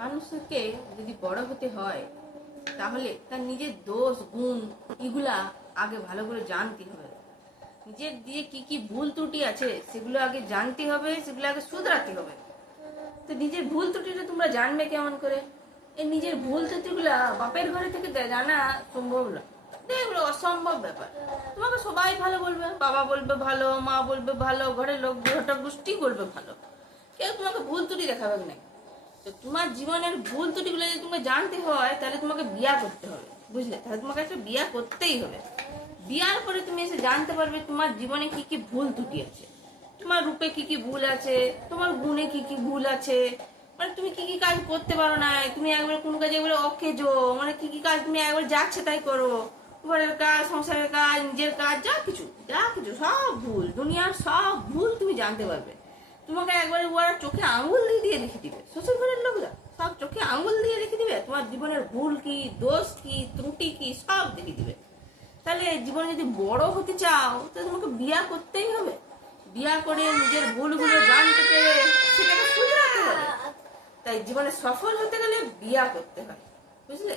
মানুষকে যদি বড় হতে হয় তাহলে তার নিজের দোষ গুণ এগুলা আগে ভালো করে জানতে হবে। নিজের দিয়ে কি কি ভুল ত্রুটি আছে সেগুলো আগে জানতে হবে, সেগুলো আগে শুধরাতে হবে। তো নিজের ভুল ত্রুটিটা তোমরা জানবে কেমন করে? এই নিজের ভুল ত্রুটিগুলা বাপের ঘরে থেকে জানা সম্ভব না, এগুলো অসম্ভব ব্যাপার। তোমাকে সবাই ভালো বলবে, বাবা বলবে ভালো, মা বলবে ভালো, ঘরের লোক গোটা গোষ্ঠী বলবে ভালো, কেউ তোমাকে ভুল ত্রুটি দেখাবে না। তো তোমার জীবনের ভুল ত্রুটিগুলো যদি তোমাকে জানতে হয় তাহলে তোমাকে বিয়া করতে হবে, বুঝলে? তাহলে তোমাকে একটা বিয়া করতেই হবে। বিয়ার পরে তুমি এসে জানতে পারবে তোমার জীবনে কি কি ভুল ত্রুটি আছে, তোমার রূপে কি কি ভুল আছে, তোমার গুণে কি কি ভুল আছে, মানে তুমি কি কি কাজ করতে পারো না, তুমি একবার কোনো কাজে একবারে অকেজো, মানে কি কি কাজ তুমি একবার যাচ্ছে তাই করো, ঘরের কাজ, সংসারের কাজ, নিজের কাজ, যা কিছু সব ভুল, দুনিয়ার সব ভুল তুমি জানতে পারবে। তোমাকে একবারে ওরা চোখে আঙুল দিয়ে রেখে দিবে, শ্বশুর ঘরের লোকরা সব চোখে আঙুল দিয়ে রেখে দিবে, তোমার জীবনের ভুল কি, দোষ কি, ত্রুটি কি, সব দেখে দিবে। তাহলে জীবনে যদি বড় হতে চাও তাহলে তোমাকে বিয়া করতেই হবে। বিয়া করে নিজের ভুলগুলো জানতে পেরে সেটাকে শুধরাতে হবে। তাই জীবনে সফল হতে গেলে বিয়া করতে হয়, বুঝলে?